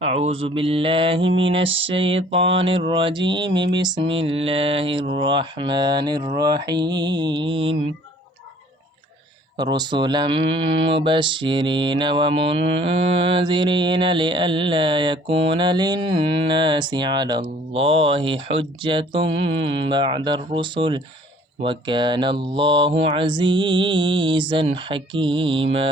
اعوذ باللہ من الشیطان الرجیم بسم اللہ الرحمن الرحیم رسلا مبشرین ومنذرین لئلا یکون للناس علی اللہ حجة بعد الرسل وکان اللہ عزیزا حکیما۔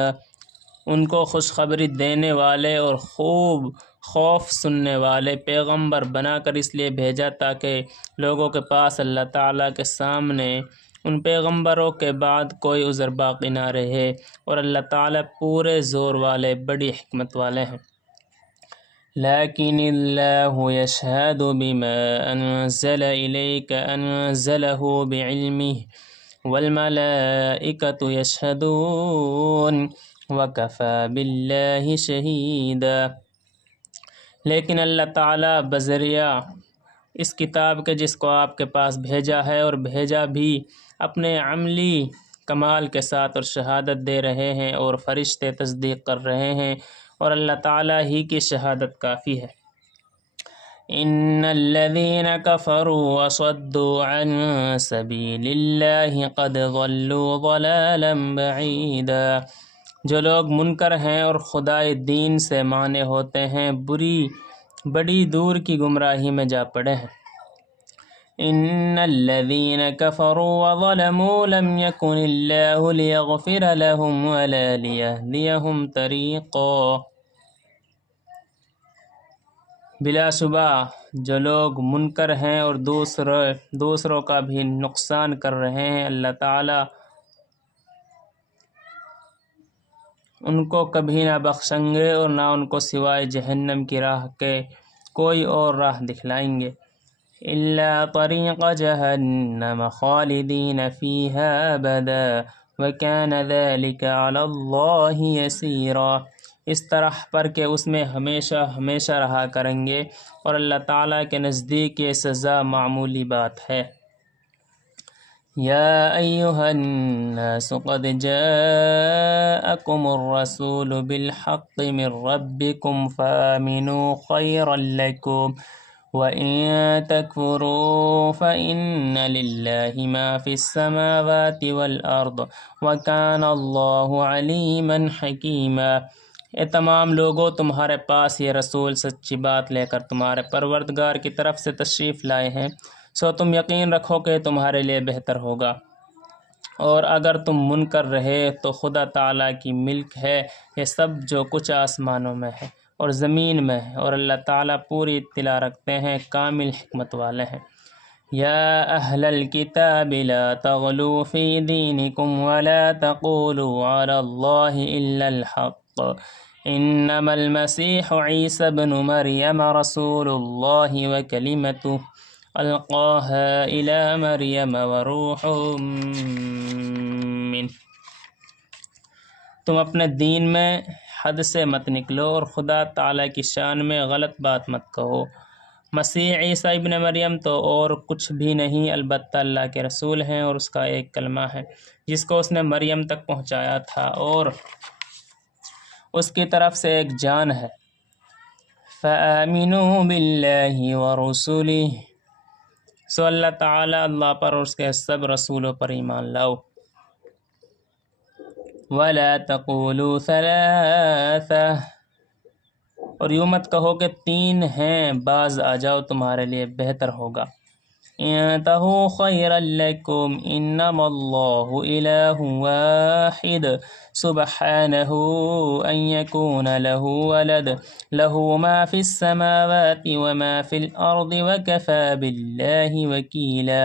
ان کو خوشخبری دینے والے اور خوب خوف سننے والے پیغمبر بنا کر اس لیے بھیجا تاکہ لوگوں کے پاس اللہ تعالیٰ کے سامنے ان پیغمبروں کے بعد کوئی عذر باقی نہ رہے، اور اللہ تعالیٰ پورے زور والے بڑی حکمت والے ہیں۔ لیکن اللہ یشہد بما انزل الیک انزلہ بعلمہ والملائکۃ یشہدون وکفی باللہ شہیدا۔ لیکن اللہ تعالیٰ بذریعہ اس کتاب کے جس کو آپ کے پاس بھیجا ہے، اور بھیجا بھی اپنے عملی کمال کے ساتھ، اور شہادت دے رہے ہیں، اور فرشتے تصدیق کر رہے ہیں، اور اللہ تعالیٰ ہی کی شہادت کافی ہے۔ ان الذین کفروا وصدوا عن سبیل اللہ قد ضلوا ضلالا بعیدا۔ جو لوگ منکر ہیں اور خدائے دین سے مانے ہوتے ہیں، بڑی دور کی گمراہی میں جا پڑے ہیں۔ ان الذین کفروا وظلموا لم یکن اللہ لیغفر لهم ولا لیہدیہم طریقا۔ بلا شبہ جو لوگ منکر ہیں اور دوسروں کا بھی نقصان کر رہے ہیں، اللہ تعالیٰ ان کو کبھی نہ بخشیں گے، اور نہ ان کو سوائے جہنم کی راہ کے کوئی اور راہ دکھلائیں گے۔ الا طریق جہنم خالدین فیہا ابدا وکان ذلک علی اللہ یسیرا۔ اس طرح پر کہ اس میں ہمیشہ ہمیشہ رہا کریں گے، اور اللہ تعالیٰ کے نزدیک یہ سزا معمولی بات ہے۔ یا ایہا الناس قد جاءکم الرسول بالحق من ربکم فآمنوا خیرا لکم وَإِن تَكْفُرُوا فَإِنَّ لِلَّهِ مَا فِي السَّمَاوَاتِ وَالْأَرْضِ وَكَانَ اللَّهُ عَلِيمًا حَكِيمًا۔ اے تمام لوگوں، تمہارے پاس یہ رسول سچی بات لے کر تمہارے پروردگار کی طرف سے تشریف لائے ہیں، سو تم یقین رکھو کہ تمہارے لیے بہتر ہوگا، اور اگر تم منکر رہے تو خدا تعالیٰ کی ملک ہے یہ سب جو کچھ آسمانوں میں ہے اور زمین میں ہے، اور اللہ تعالیٰ پوری اطلاع رکھتے ہیں، کامل حکمت والے ہیں۔ یا اہل الکتاب لا تغلوا فی دینکم ولا تقولوا علی اللہ الا الحق انما المسیح عیسی ابن مریم رسول اللہ وکلمتہ القاها الى مریم وروح منہ۔ تم اپنے دین میں حد سے مت نکلو، اور خدا تعالیٰ کی شان میں غلط بات مت کہو۔ مسیح عیسیٰ ابن مریم تو اور کچھ بھی نہیں، البتہ اللہ کے رسول ہیں، اور اس کا ایک کلمہ ہے جس کو اس نے مریم تک پہنچایا تھا، اور اس کی طرف سے ایک جان ہے۔ فآمنوا باللہ ورسلہ، سو اللہ تعالیٰ، اللہ پر اور اس کے سب رسولوں پر ایمان لاؤ۔ وَلَا تَقُولُوا ثَلَاثَةٌ، اور یوں مت کہو کہ 3 ہیں، بعض آ جاؤ، تمہارے لیے بہتر ہوگا۔ انتہوا خیرا لکم انما اللہ الہ واحد سبحانہ ان یکون لہ ولد لہ ما فی السماوات وما فی الارض وکفی باللہ وکیلا۔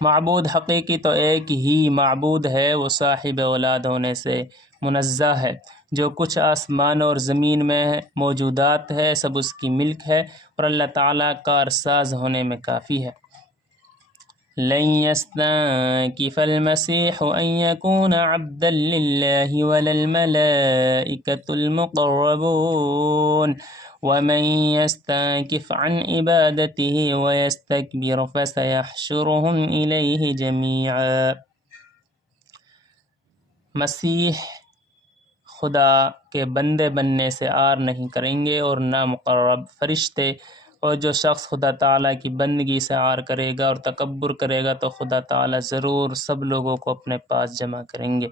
معبود حقیقی تو ایک ہی معبود ہے، وہ صاحب اولاد ہونے سے منزہ ہے۔ جو کچھ آسمان اور زمین میں موجودات ہے سب اس کی ملک ہے، اور اللہ تعالیٰ کارساز ہونے میں کافی ہے۔ لن يستنكف المسيح أن يكون عبدا لله ولا الملائكة المقربون ومن يستنكف عن عبادته ويستكبر فسيحشرهم إليه جميعا۔ مسیح خدا کے بندے بننے سے آر نہیں کریں گے اور نہ مقرب فرشتے، اور جو شخص خدا تعالیٰ کی بندگی سے آر کرے گا اور تکبر کرے گا تو خدا تعالیٰ ضرور سب لوگوں کو اپنے پاس جمع کریں گے۔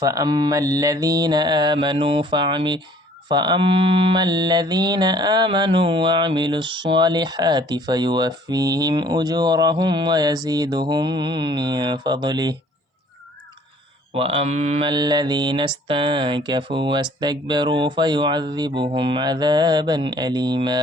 فَأَمَّا الَّذِينَ آمَنُوا وَعَمِلُوا الصَّالِحَاتِ فَيُوَفِّيهِمْ أُجُورَهُمْ وَيَزِيدُهُمْ مِن فَضْلِهِ وَأَمَّا الَّذِينَ اسْتَنكَفُوا وَاسْتَكْبَرُوا فَيُعَذِّبُهُمْ عَذَابًا أَلِيمًا۔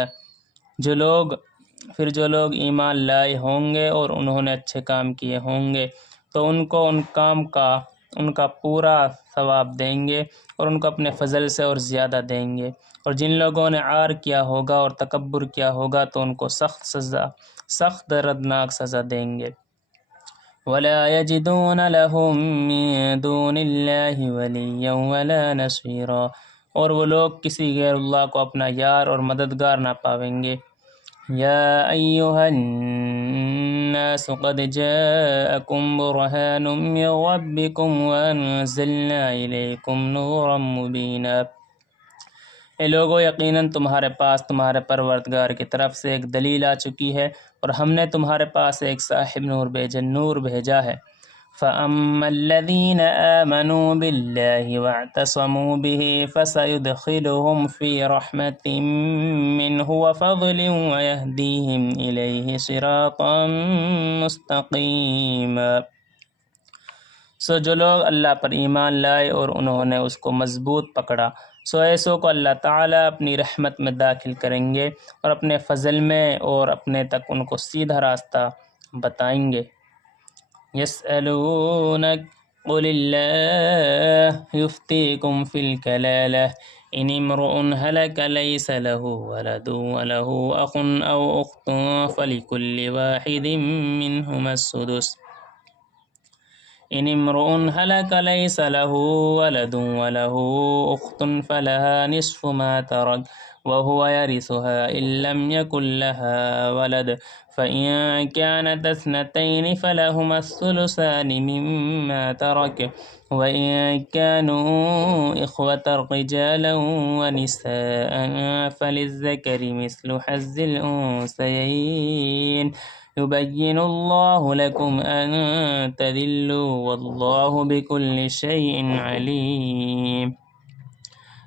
جو لوگ ایمان لائے ہوں گے اور انہوں نے اچھے کام کیے ہوں گے تو ان کو ان کام کا ان کا پورا ثواب دیں گے اور ان کو اپنے فضل سے اور زیادہ دیں گے، اور جن لوگوں نے عار کیا ہوگا اور تکبر کیا ہوگا تو ان کو سخت دردناک سزا دیں گے۔ وَلَا يَجِدُونَ لَهُم مِّن دُونِ اللَّهِ وَلِيًّا وَلَا نَصِيرًا، اور وہ لوگ کسی غیر اللہ کو اپنا یار اور مددگار نہ پاویں گے۔ یا ایھا الناس قد جاءکم برہان من ربکم وانزلنا الیکم نورا مبینا۔ اے لوگو، یقیناً تمہارے پاس تمہارے پروردگار کی طرف سے ایک دلیل آ چکی ہے اور ہم نے تمہارے پاس ایک صاحب نور بھیجا ہے۔ فَأَمَّا الَّذِينَ آمَنُوا بِاللَّهِ وَاعْتَصَمُوا بِهِ فَسَيُدْخِلُهُمْ فِي رَحْمَةٍ مِّنْهُ وَفَضْلٍ وَيَهْدِيهِمْ إِلَيْهِ صِرَاطًا مُسْتَقِيمًا۔ جو لوگ اللہ پر ایمان لائے اور انہوں نے اس کو مضبوط پکڑا، ایسوں کو اللہ تعالیٰ اپنی رحمت میں داخل کریں گے اور اپنے فضل میں اور اپنے تک ان کو سیدھا راستہ بتائیں گے۔ يسألونك قل الله يفتيكم في الكلالة إن امرؤ هلك ليس له ولد وله أخ أو أخت فلكل واحد منهما السدس إن امرؤ هلك ليس له ولد وله أخت فلها نصف ما ترك وهو يرثها إن لم يكن لها ولد فإن كانت اثنتين فلهما الثلثان مما ترك وإن كانوا إخوة رجالا ونساء فللذكر مثل حظ الأنثيين يبين الله لكم أن تذلوا والله بكل شيء عليم۔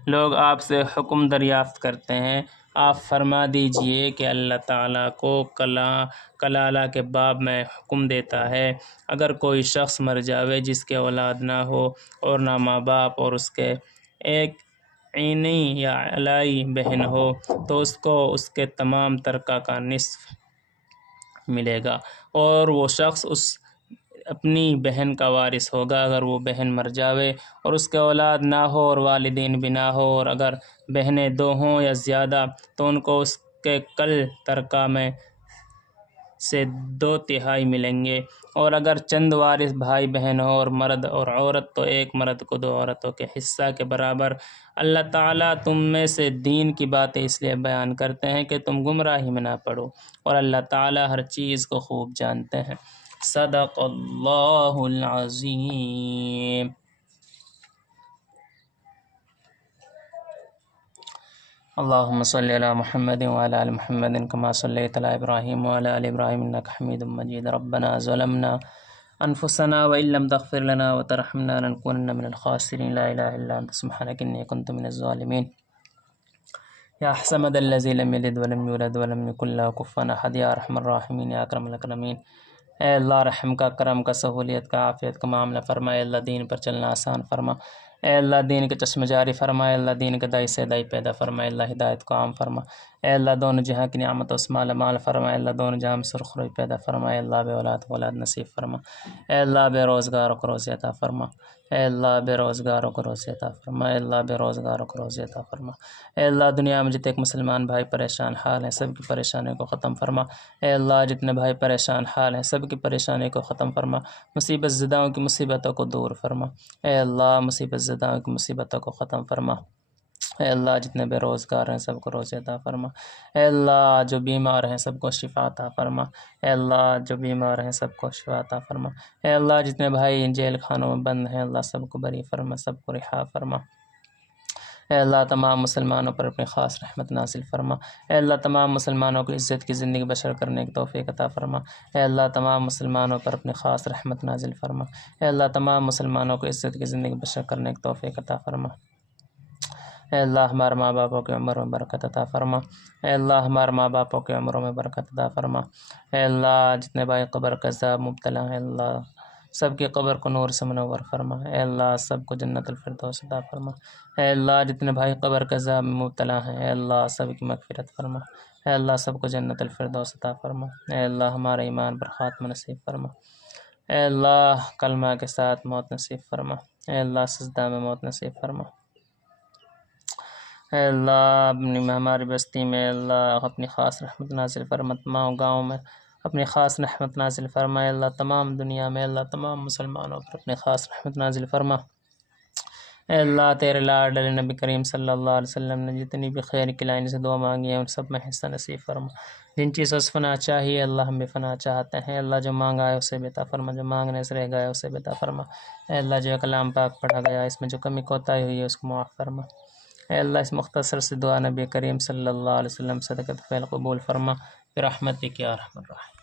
لوگ آپ سے حکم دریافت کرتے ہیں، آپ فرما دیجئے کہ اللہ تعالیٰ کو کلالہ کے باب میں حکم دیتا ہے۔ اگر کوئی شخص مر جاوے جس کے اولاد نہ ہو اور نہ ماں باپ اور اس کے ایک عینی یا علائی بہن ہو تو اس کو اس کے تمام ترکہ کا نصف ملے گا، اور وہ شخص اپنی بہن کا وارث ہوگا اگر وہ بہن مر جاوے اور اس کے اولاد نہ ہو اور والدین بھی نہ ہو، اور اگر بہنیں 2 ہوں یا زیادہ تو ان کو اس کے کل ترکہ میں سے 2/3 ملیں گے، اور اگر چند وارث بھائی بہن ہو اور مرد اور عورت تو ایک مرد کو 2 عورتوں کے حصہ کے برابر۔ اللہ تعالیٰ تم میں سے دین کی باتیں اس لیے بیان کرتے ہیں کہ تم گمراہی میں نہ پڑو، اور اللہ تعالیٰ ہر چیز کو خوب جانتے ہیں۔ صدق اللہ العظیم۔ اللہم صلی علی محمد وعلی آل محمد کما صلیت علی ابراہیم وعلی آل ابراہیم انک حمید مجید۔ ربنا ظلمنا انفسنا وان لم تغفر لنا وترحمنا لنکونن من الخاسرین۔ لا الہ الا انت سبحانک انی کنت من الظالمین۔ یا صمد الذی لم یلد ولم یولد ولم یکن لہ کفوا احد۔ یا ارحم الراحمین، یا اکرم الاکرمین۔ اے اللہ رحم کا، کرم کا، سہولیت کا، عافیت کا معاملہ فرما۔ اے اللہ دین پر چلنا آسان فرما۔ اے اللہ دین کے چشم جاری فرما۔ اے اللہ دین کے دائی سے دائی پیدا فرما۔ اے اللہ ہدایت کو عام فرما۔ اے اللہ دونوں جہاں کی نعمتوں سے مالا مال فرما۔ اے اللہ دونوں جہاں میں سرخ روئی پیدا فرما۔ اے اللہ بے اولاد کو اولاد نصیب فرما۔ اے اللہ بے روزگاروں کو روزی عطا فرما۔ اے اللہ بے روزگاروں کو روزی عطا فرما۔ اے اللہ بے روزگاروں کو روزی عطا فرما۔ اے اللہ دنیا میں جتنے مسلمان بھائی پریشان حال ہیں سب کی پریشانیوں کو ختم فرما۔ اے اللہ جتنے بھائی پریشان حال ہیں سب کی پریشانی کو ختم فرما۔ مصیبت زداؤں کی مصیبتوں کو دور فرما۔ اے اللہ مصیبت زداؤں کی مصیبتوں کو ختم فرما۔ اے اللہ جتنے بے روزگار ہیں سب کو روزی عطا فرما۔ اے اللہ جو بیمار ہیں سب کو شفا عطا فرما۔ اے اللہ جو بیمار ہیں سب کو شفا عطا فرما۔ اے اللہ جتنے بھائی جیل خانوں میں بند ہیں اللہ سب کو بری فرما، سب کو رہا فرما۔ اے اللہ تمام مسلمانوں پر اپنی خاص رحمت نازل فرما۔ اے اللہ تمام مسلمانوں کو عزت کی زندگی بشر کرنے کی توفیق عطا فرما۔ اے اللہ تمام مسلمانوں پر اپنی خاص رحمت نازل فرما۔ اے اللہ تمام مسلمانوں کو عزت کی زندگی بشر کرنے کی توفیق عطا فرما۔ اے اللہ ہمارے ماں باپوں کی عمر میں برکت عطا فرما۔ اے اللہ ہمارے ماں باپوں کی عمروں میں برکت عطا فرما۔ اے اللہ جتنے بھائی قبر کا عذاب مبتلا ہیں اللہ سب کی قبر کو نور سے منور فرما۔ اے اللہ سب کو جنت الفردوس عطا فرما۔ اے اللہ جتنے بھائی قبر کا عذاب میں مبتلا ہیں اے اللہ سب کی مغفرت فرما۔ اے اللہ سب کو جنت الفردوس عطا فرما۔ اے اللہ ہمارے ایمان پر خاتمہ نصیب فرما۔ اے اللہ کلمہ کے ساتھ موت نصیب فرما۔ اے اللہ سجدہ میں موت نصیب فرما۔ اے اللہ ہماری بستی میں اللہ اپنی خاص رحمت نازل فرما۔ تمام گاؤں میں اپنی خاص رحمت نازل فرما۔ اے اللہ تمام دنیا میں اللہ تمام مسلمانوں پر اپنی خاص رحمت نازل فرما۔ اے اللہ تیرے لاڈلے نبی کریم صلی اللہ علیہ وسلم نے جتنی بھی خیر کی لائن سے دعا مانگی ہیں ان سب میں حصہ نصیب فرما۔ جن چیزوں سے فنا چاہیے اللہ ہم بھی فنا چاہتے ہیں۔ اللہ جو مانگا ہے اسے بھی عطا فرما، جو مانگنے سے رہ گیا ہے اسے بھی عطا فرما۔ اے اللہ جو کلام پاک پڑھا گیا ہے اس میں جو کمی کوتاہی ہوئی ہے اس کو معاف فرما۔ اے اللہ اس مختصر سے دعا نبی کریم صلی اللہ علیہ وسلم صدقۃ فعل قبول فرما برحمتک یا ارحم الراحمین۔